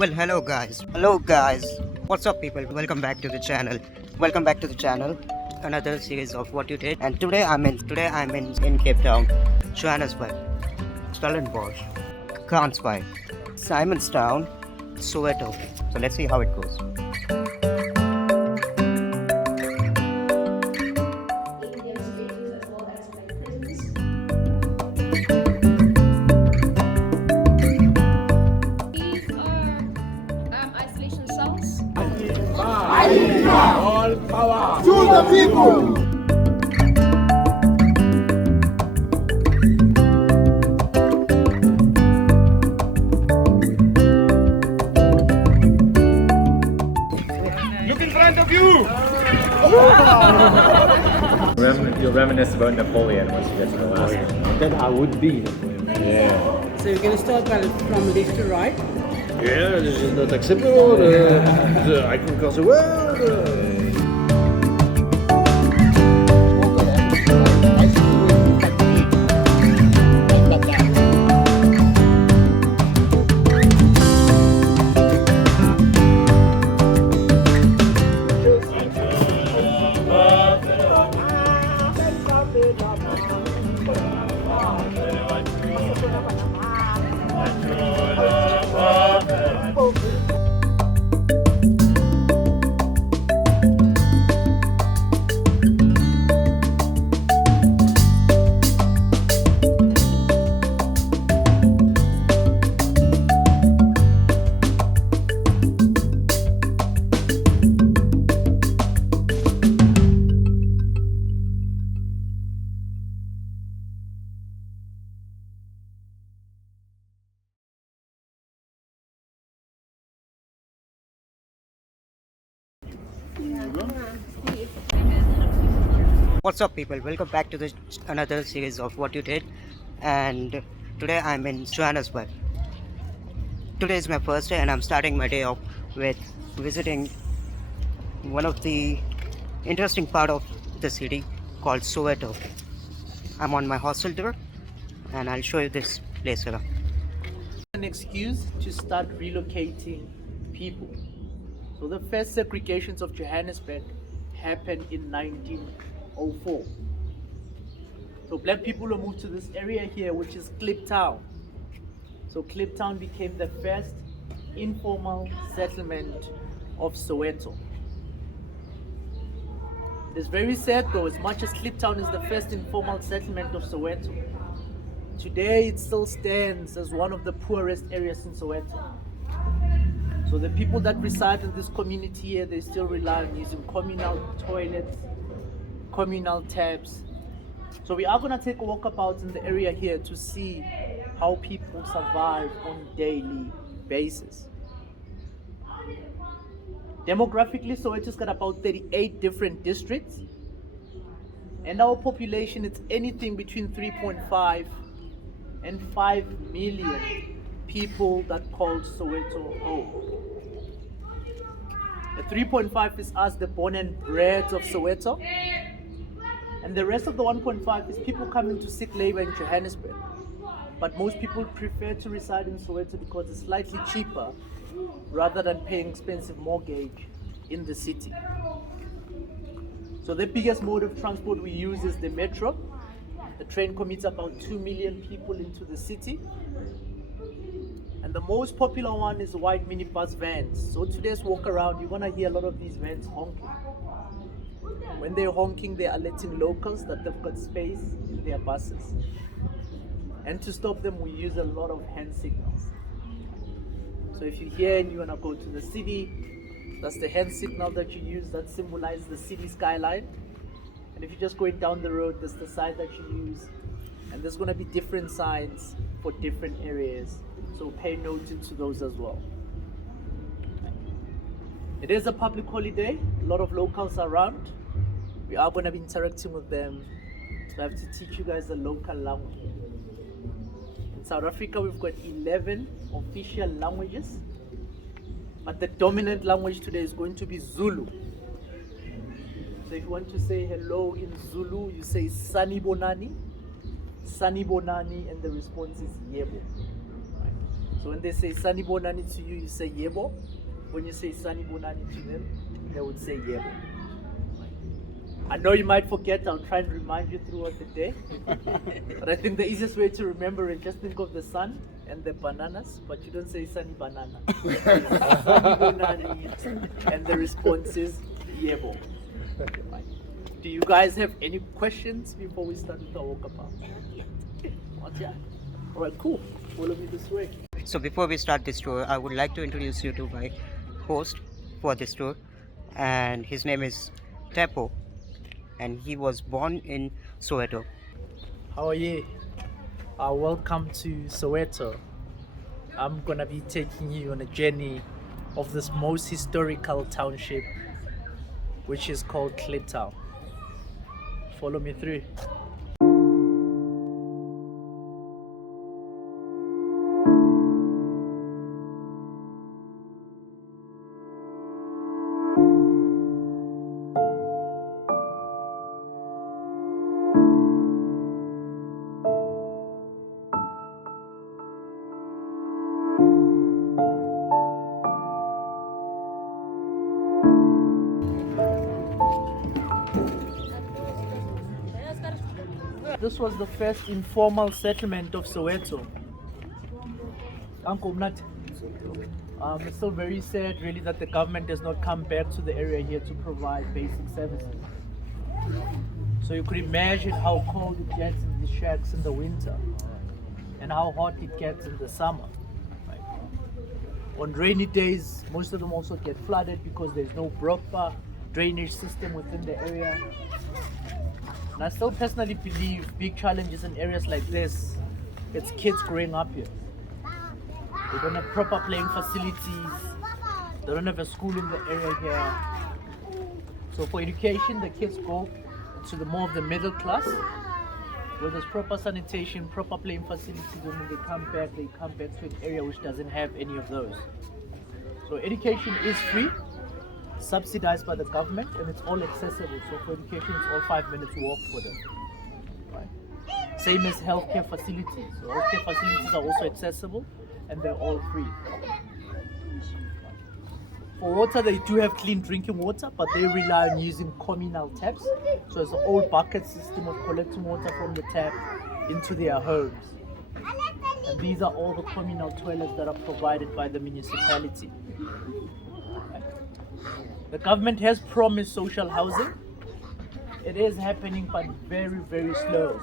Well, hello guys, what's up people, welcome back to the channel, another series of what you did. And today I'm in Cape Town, Johannesburg, Stellenbosch, Gansbaai, Simonstown, Soweto. So let's see how it goes. These are isolation cells. All power to the people. Look in front of you. You'll reminisce about Napoleon once you get to the last one. Then I would be Napoleon. Yeah. So you're going to start from left to right. Yeah, this is not acceptable. I conquer the world. What's up people, welcome back to the another series of what you did. And today I'm in Johannesburg. Today is my first day and I'm starting my day off with visiting one of the interesting part of the city called Soweto. I'm on my hostel tour and I'll show you this place around. An excuse to start relocating people. So the first segregations of Johannesburg happened in 1904. So black people were moved to this area here, which is Capetown. So Capetown became the first informal settlement of Soweto. It's very sad though, as much as Capetown is the first informal settlement of Soweto, today it still stands as one of the poorest areas in Soweto. So the people that reside in this community here, they still rely on using communal toilets, communal taps. So we are going to take a walk about in the area here to see how people survive on a daily basis. Demographically, Soweto's got about 38 different districts. And our population, it's anything between 3.5 and 5 million people that call Soweto home. The 3.5 is us, the born and bred of Soweto. And the rest of the 1.5 is people coming to seek labor in Johannesburg. But most people prefer to reside in Soweto because it's slightly cheaper rather than paying expensive mortgage in the city. So the biggest mode of transport we use is the metro. The train commutes about 2 million people into the city. And the most popular one is white minibus vans. So today's walk around, you're gonna hear a lot of these vans honking. When they're honking, they are letting locals that they've got space in their buses. And to stop them, we use a lot of hand signals. So if you're here and you wanna go to the city, that's the hand signal that you use that symbolizes the city skyline. And if you're just going down the road, that's the sign that you use. And there's gonna be different signs for different areas. So pay note into those as well. It is a public holiday. A lot of locals are around. We are going to be interacting with them. So I have to teach you guys the local language. In South Africa, we've got 11 official languages. But the dominant language today is going to be Zulu. So if you want to say hello in Zulu, you say Sanibonani, and the response is Yebo. Right. So when they say Sani Bonani to you, you say Yebo. When you say Sani Bonani to them, they would say Yebo. I know you might forget, I'll try and remind you throughout the day. But I think the easiest way to remember it, just think of the sun and the bananas, but you don't say sunny banana. Sunny bonani, and the response is Yebo. Do you guys have any questions before we start with the walkabout? Alright, cool. Follow me this way. So before we start this tour, I would like to introduce you to my host for this tour, and his name is Tepo, and he was born in Soweto. How are you? Welcome to Soweto. I'm gonna be taking you on a journey of this most historical township, which is called Capetown. Follow me through. This was the first informal settlement of Soweto. Uncle Mnat. It's still very sad really that the government does not come back to the area here to provide basic services. So you could imagine how cold it gets in these shacks in the winter and how hot it gets in the summer. Right? On rainy days, most of them also get flooded because there's no proper drainage system within the area. And I still personally believe big challenges in areas like this, it's kids growing up here. They don't have proper playing facilities, they don't have a school in the area here. So for education, the kids go to the more of the middle class, where there's proper sanitation, proper playing facilities, and when they come back to an area which doesn't have any of those. So education is free, subsidized by the government, and it's all accessible. So for education, it's all 5 minutes walk for them. Right? Same as healthcare facilities. So healthcare facilities are also accessible, and they're all free. For water, they do have clean drinking water, but they rely on using communal taps. So it's an old bucket system of collecting water from the tap into their homes. And these are all the communal toilets that are provided by the municipality. The government has promised social housing. It is happening, but very, very slow.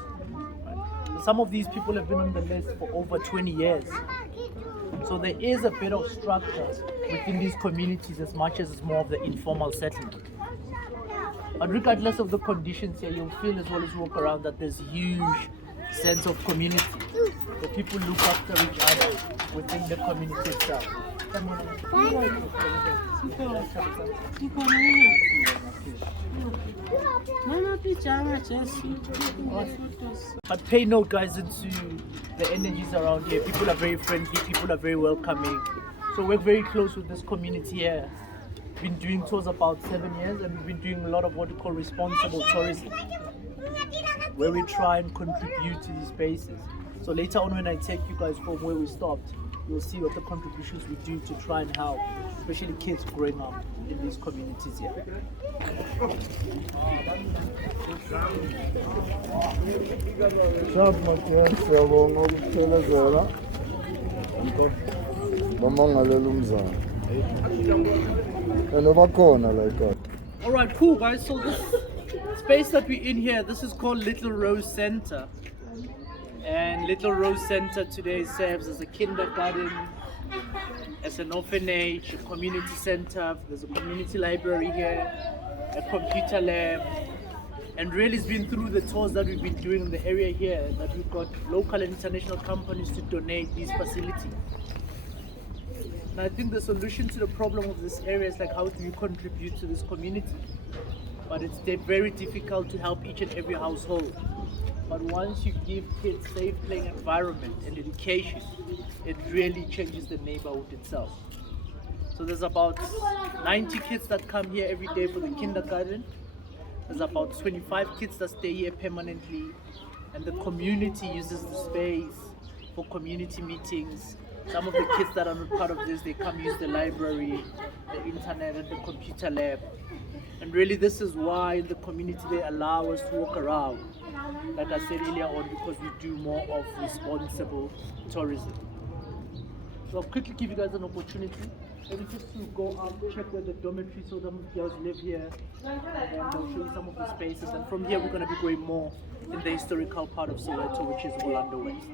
Some of these people have been on the list for over 20 years. So there is a bit of structure within these communities as much as it's more of the informal settlement. But regardless of the conditions here, you'll feel as well as you walk around that there's a huge sense of community. The people look after each other within the community itself. But pay no guys into the energies around here. People are very friendly, people are very welcoming. So we're very close with this community here. We've been doing tours about 7 years, and we've been doing a lot of what we call responsible tourism, where we try and contribute to these spaces. So later on when I take you guys from where we stopped, you'll see what the contributions we do to try and help, especially kids growing up in these communities here. Siyabonga ukuthelezela bamangalela umzana and bakhona like that. Alright, cool guys, so this space that we're in here, this is called Little Rose Center. And Little Rose Center today serves as a kindergarten, as an orphanage, a community center. There's a community library here, a computer lab. And really it's been through the tours that we've been doing in the area here that we've got local and international companies to donate these facilities. And I think the solution to the problem of this area is like, how do you contribute to this community? But it's very difficult to help each and every household. But once you give kids safe playing environment and education, it really changes the neighborhood itself. So there's about 90 kids that come here every day for the kindergarten. There's about 25 kids that stay here permanently, and the community uses the space for community meetings, Some of the kids that are not part of this, they come use the library, the internet, and the computer lab. And really, this is why in the community they allow us to walk around. Like I said earlier on, because we do more of responsible tourism. So I'll quickly give you guys an opportunity. Maybe just to go out, check where the dormitory, so some of the girls live here. And then I'll show you some of the spaces. And from here, we're going to be going more in the historical part of Soweto, which is Orlando West.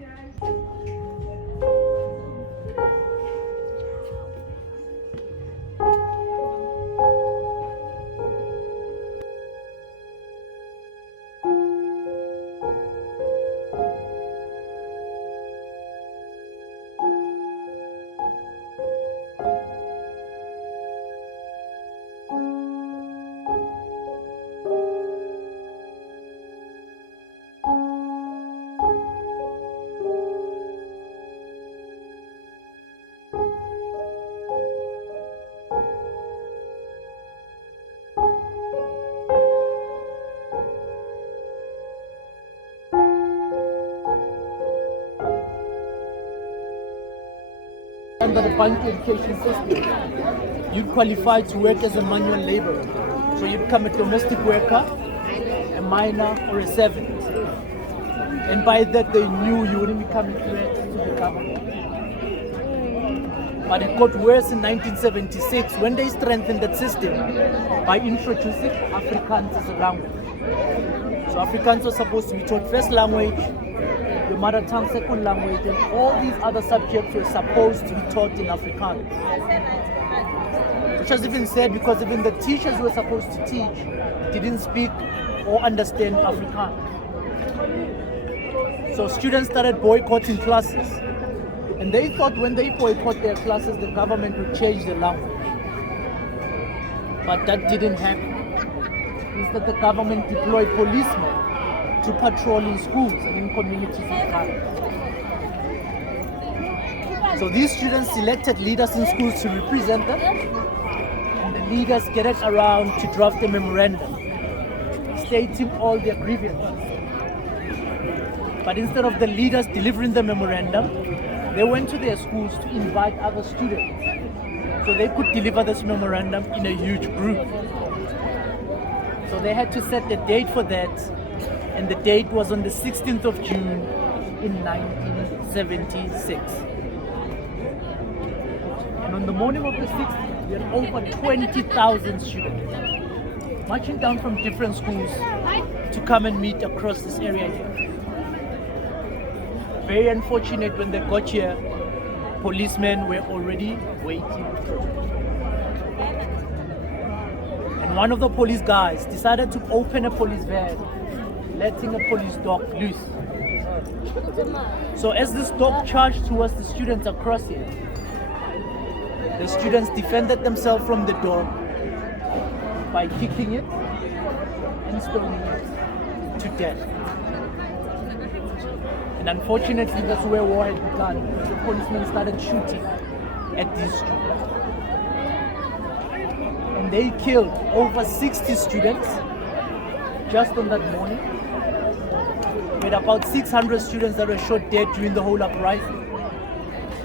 Under the bank education system, you'd qualify to work as a manual laborer. So you become a domestic worker, a miner, or a servant. And by that they knew you wouldn't become a threat to the government. But it got worse in 1976 when they strengthened that system by introducing Afrikaans as a language. So Afrikaans was supposed to be taught first language, your mother tongue second language, and all these other subjects were supposed to be taught in Afrikaans. Which was even said because even the teachers who were supposed to teach didn't speak or understand Afrikaans. So students started boycotting classes. And they thought when they boycott their classes, the government would change the language. But that didn't happen. Instead, the government deployed policemen to patrol in schools and in communities of color. So these students selected leaders in schools to represent them, and the leaders gathered around to draft a memorandum stating all their grievances. But instead of the leaders delivering the memorandum, they went to their schools to invite other students so they could deliver this memorandum in a huge group. So they had to set the date for that, and the date was on the 16th of June in 1976. And on the morning of the 16th, we had over 20,000 students marching down from different schools to come and meet across this area here. Very unfortunate, when they got here, policemen were already waiting for them. And one of the police guys decided to open a police van, letting a police dog loose. So as this dog charged towards the students across here, the students defended themselves from the dog by kicking it and stoning it to death. And unfortunately, that's where war had begun. The policemen started shooting at these students. And they killed over 60 students just on that morning, with about 600 students that were shot dead during the whole uprising,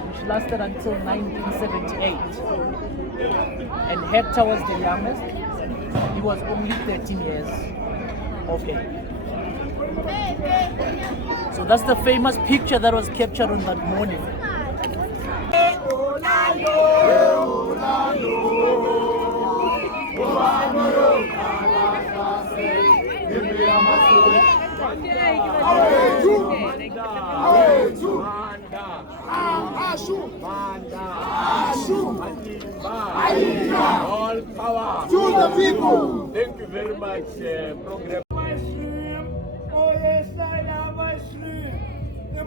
which lasted until 1978. And Hector was the youngest. He was only 13 years of age. So that's the famous picture that was captured on that morning. All power to the people. Thank you very much, program. Oh yes, I love my sleep. The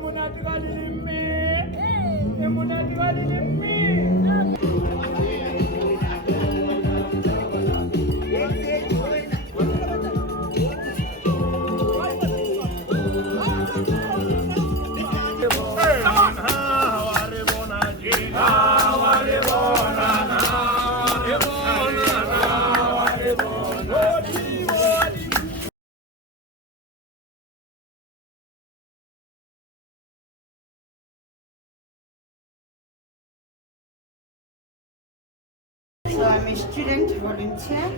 So I'm a student volunteer.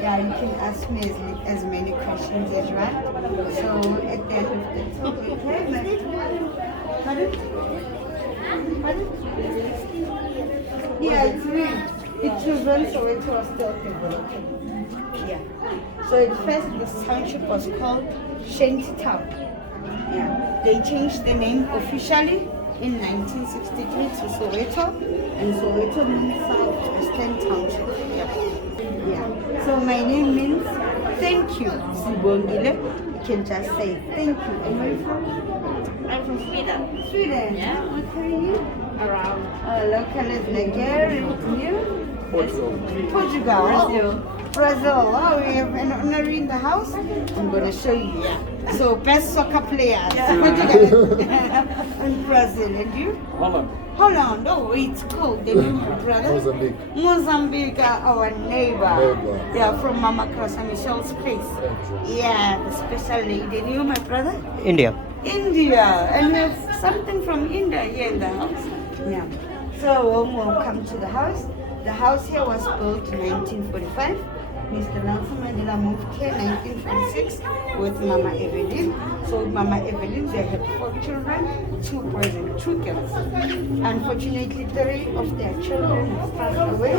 Yeah, you can ask me as many questions as you want. So at the end of the talk, okay? Pardon? Pardon? Yeah, it's real. It children, so it was still developing. Yeah. So at first this township was called Shantytown. Yeah. They changed the name officially in 1963 to Soweto, and Soweto means Southwestern Township. Yeah. Yeah. So my name means thank you. Sibongile. You can just say thank you. And where are you from? I'm from Sweden. Sweden? Yeah. What are you? Around. Local is Nigeria. You? Portugal. Portugal. Brazil. Brazil. Oh, we have an honorary in the house. I'm going to show you. Yeah. So, best soccer players. Portugal. And Brazil. And you? Holland. Holland. Oh, it's cold. Then you, my brother? Mozambique. Mozambique, our neighbor. Yeah, from Mama Crossa Michelle's place. Yeah, the special lady. And you, my brother? India. India. And we have something from India here in the house. Yeah. So, welcome to the house. The house here was built in 1945. Mr. Nelson Mandela moved here in 1946 with Mama Evelyn. So with Mama Evelyn, they had 4 children, 2 boys and 2 girls. Unfortunately, 3 of their children have passed away.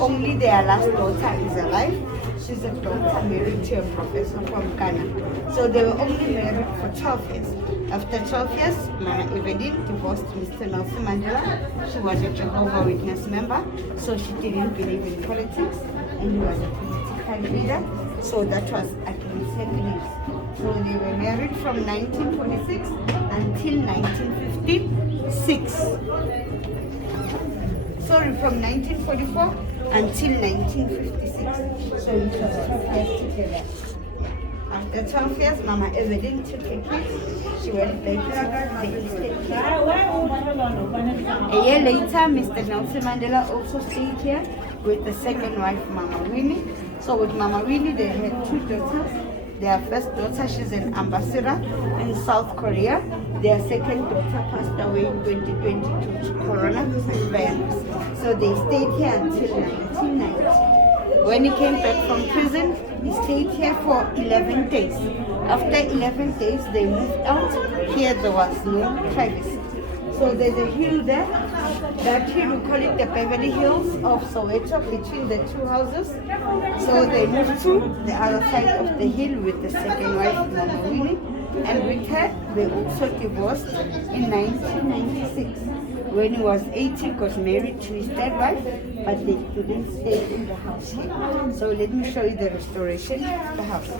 Only their last daughter is alive. She's a doctor married to a professor from Ghana. So they were only married for 12 years. After 12 years, Mama Evelyn divorced Mr. Nelson Mandela. She was a Jehovah's Witness member, so she didn't believe in politics, and he was a political leader. So that was against her beliefs. So they were married from 1946 until 1956. Sorry, from 1944 until 1956. So it was 12 years together. After 12 years, Mama Evelyn took a kids. She went back to the estate. A year later, Mr. Nelson Mandela also stayed here with the second wife, Mama Winnie. So with Mama Winnie, they had 2 daughters. Their first daughter, she's an ambassador in South Korea. Their second daughter passed away in 2020 to coronavirus. So they stayed here until 1990. When he came back from prison, he stayed here for 11 days. After 11 days, they moved out. Here there was no privacy. So there's a hill there. That hill, we call it the Beverly Hills of Soweto, between the 2 houses. So they moved to the other side of the hill with the second wife, Mama Winnie. And with her, they also divorced in 1996. When he was 80, got married to his third wife, but they didn't stay in the house here. So let me show you the restoration of the house.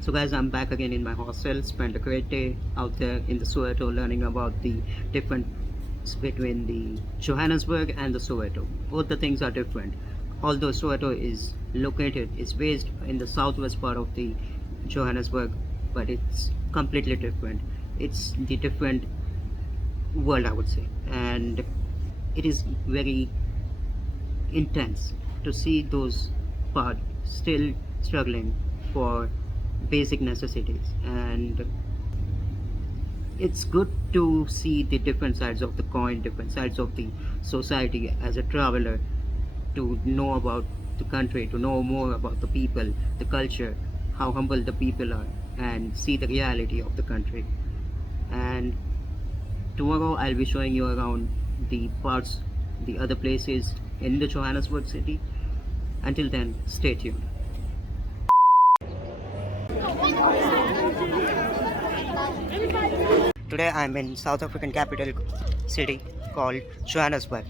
So guys, I'm back again in my hostel. Spent a great day out there in the Soweto learning about the difference between the Johannesburg and the Soweto. Both the things are different. Although Soweto is based in the southwest part of the Johannesburg, but it's completely different. It's the different world, I would say, and it is very intense to see those parts still struggling for basic necessities. And it's good to see the different sides of the coin, different sides of the society as a traveler, to know about the country, to know more about the people, the culture, how humble the people are, and see the reality of the country. And tomorrow I'll be showing you around the parts, the other places in the Johannesburg city. Until then, stay tuned. Today I'm in South African capital city called Johannesburg.